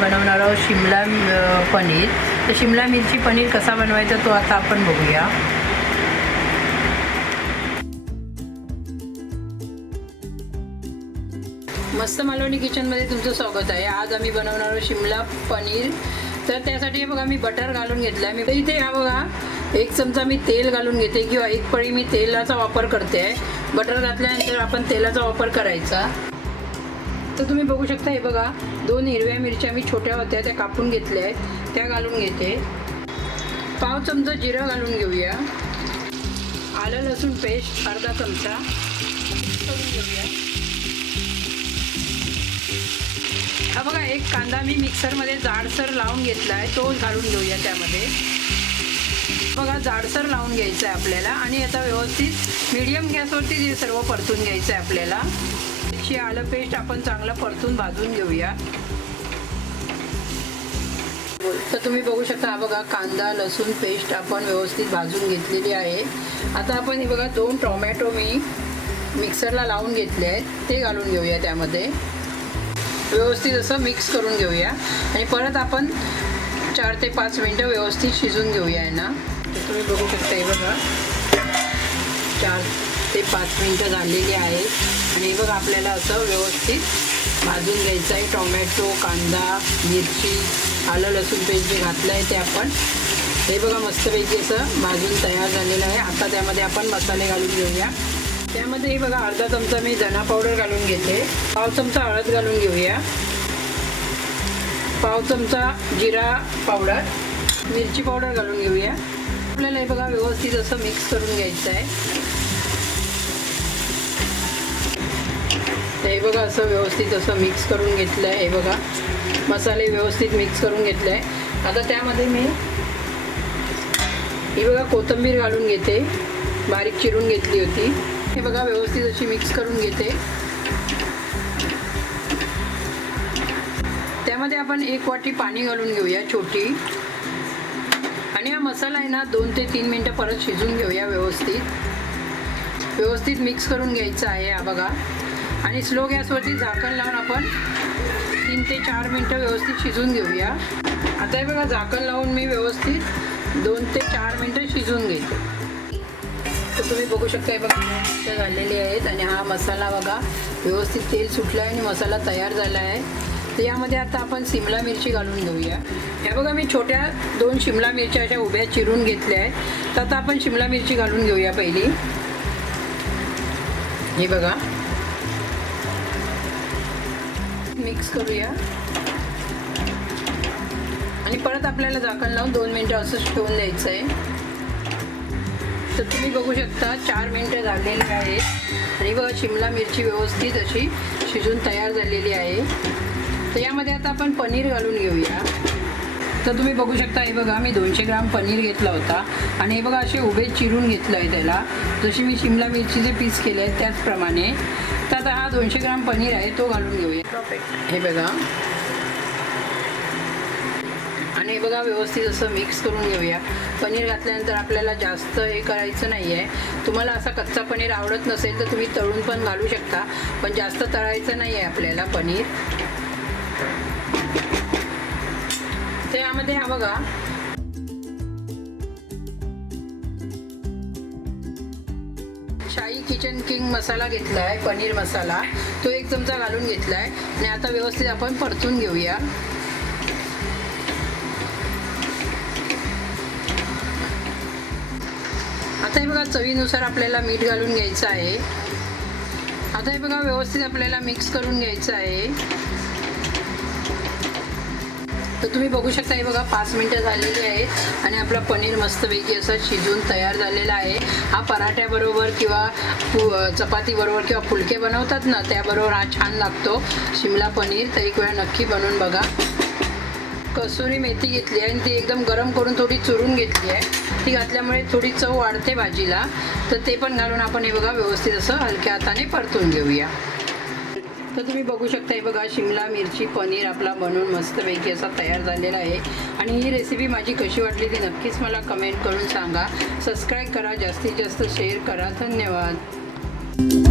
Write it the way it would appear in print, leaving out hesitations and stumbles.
बनवणार आहोत शिमला पनीर. तर शिमला मिरची पनीर कसा बनवायचा तो आता आपण बघूया. मस्त मालवणी किचनमध्ये तुमचं स्वागत आहे. आज आम्ही बनवणार आहोत शिमला पनीर. तर त्यासाठी बघा मी बटर घालून घेतला आहे. मी इथे हा बघा 1 चमचा मी तेल घालून घेते किंवा 1 पळी मी तेलाचा वापर करते आहे. बटर घातल्यानंतर आपण तेलाचा वापर करायचा. तर तुम्ही बघू शकता हे बघा 2 हिरव्या मिरच्या मी छोट्या होत्या त्या कापून घेतल्या आहेत, त्या घालून घेते. पाव चमचा जिरं घालून घेऊया. आलं लसूण पेस्ट अर्धा चमचा करून घेऊया. हा बघा 1 कांदा मी मिक्सरमध्ये जाडसर लावून घेतला आहे, तो घालून घेऊया त्यामध्ये. बघा जाडसर लावून घ्यायचं आहे आपल्याला आणि आता व्यवस्थित मीडियम गॅसवरती हे सर्व परतून घ्यायचं आहे आपल्याला. मिरची आलं पेस्ट आपण चांगलं परतून भाजून घेऊया. तर तुम्ही बघू शकता हा बघा कांदा लसूण पेस्ट आपण व्यवस्थित भाजून घेतलेली आहे. आता आपण हे बघा 2 टोमॅटो मी मिक्सरला लावून घेतले आहेत, ते घालून घेऊया त्यामध्ये. व्यवस्थित असं मिक्स करून घेऊया आणि परत आपण 4 ते 5 मिनटं व्यवस्थित शिजून घेऊया आहे ना. तर तुम्ही बघू शकता हे बघा 4 ते 5 मिनटं झालेली आहेत आणि हे बघा आपल्याला असं व्यवस्थित भाजून घ्यायचं आहे. टोमॅटो कांदा मिरची आलं लसूण पेस्ट जे घातलं आहे ते आपण हे बघा मस्तपैकी असं भाजून तयार झालेलं आहे. आता त्यामध्ये आपण मसाले घालून घेऊया. त्यामध्ये हे बघा अर्धा चमचा मी धना पावडर घालून घेते. पाव चमचा हळद घालून घेऊया. पाव चमचा जिरा पावडर मिरची पावडर घालून घेऊया. आपल्याला हे बघा व्यवस्थित असं मिक्स करून घ्यायचं आहे. हे बघा असं व्यवस्थित असं मिक्स करून घेतलं आहे. हे बघा मसाले व्यवस्थित मिक्स करून घेतले आहे. आता त्यामध्ये मी हे बघा कोथिंबीर घालून घेते, बारीक चिरून घेतली होती. हे बघा व्यवस्थित अशी मिक्स करून घेते. त्यामध्ये आपण 1 वाटी पाणी घालून घेऊया छोटी आणि हा मसाला आहे ना 2 ते 3 मिनटं परत शिजून घेऊया. व्यवस्थित मिक्स करून घ्यायचं आहे हा बघा आणि स्लो गॅसवरती झाकण लावून आपण 3 ते 4 मिनटं व्यवस्थित शिजून घेऊया. आता हे बघा झाकण लावून मी व्यवस्थित 2 ते 4 मिनटं शिजून घेते. तर तुम्ही बघू शकता हे बघा मिरच्या झालेले आहेत आणि हा मसाला बघा व्यवस्थित तेल सुटलं आहे आणि मसाला तयार झाला आहे. तर यामध्ये आता आपण शिमला मिरची घालून घेऊया. ह्या बघा मी छोट्या 2 शिमला मिरच्या अशा उभ्या चिरून घेतल्या आहेत. तर आता आपण शिमला मिरची घालून घेऊया पहिली. हे बघा मिक्स करूया आणि परत आपल्याला झाकण लावून 2 मिनटं असंच ठेवून द्यायचं आहे. तर तुम्ही बघू शकता 4 मिनटं झालेली आहेत आणि बघा शिमला मिरची व्यवस्थित अशी शिजून तयार झालेली आहे. तर यामध्ये आता आपण पनीर घालून घेऊया. तर तुम्ही बघू शकता हे बघा मी 200 ग्राम पनीर घेतला होता आणि हे बघा असे उभे चिरून घेतलं आहे त्याला, जशी मी शिमला मिरचीचे पीस केले आहेत त्याचप्रमाणे. तर आता हा 200 ग्राम पनीर आहे तो घालून घेऊया. हे बघा आणि हे बघा व्यवस्थित असं मिक्स करून घेऊया. पनीर घातल्यानंतर आपल्याला जास्त हे करायचं नाही आहे. तुम्हाला असा कच्चा पनीर आवडत नसेल तर तुम्ही तळून पण घालू शकता, पण जास्त तळायचं नाही आहे आपल्याला पनीर. तर यामध्ये हा बघा शाही किचन किंग मसाला घेतला आहे, पनीर मसाला, तो 1 चमचा घालून घेतला आहे आणि आता व्यवस्थित आपण परतून घेऊया. आता हे बघा चवीनुसार आपल्याला मीठ घालून घ्यायचं आहे. आता हे बघा व्यवस्थित आपल्याला मिक्स करून घ्यायचं आहे. तर तुम्ही बघू शकता हे बघा 5 मिनटं झालेली आहेत आणि आपला पनीर मस्तपैकी असं शिजून तयार झालेला आहे. हा पराठ्याबरोबर किंवा चपातीबरोबर किंवा फुलके बनवतात ना त्याबरोबर हा छान लागतो शिमला पनीर. तर एक वेळा नक्की बनवून बघा. कसुरी मेथी घेतली आहे आणि ती एकदम गरम करून थोडी चुरून घेतली आहे. ती घातल्यामुळे थोडी चव वाढते भाजीला. तर ते पण घालून आपण हे बघा व्यवस्थित असं हलक्या हाताने परतून घेऊया. तर तुम्ही बघू शकता हे बघा शिमला मिरची पनीर आपला बनवून मस्तपैकी असा तयार झालेला आहे. आणि ही रेसिपी माझी कशी वाटली ती नक्कीच मला कमेंट करून सांगा. सबस्क्राईब करा, जास्तीत जास्त शेअर करा. धन्यवाद.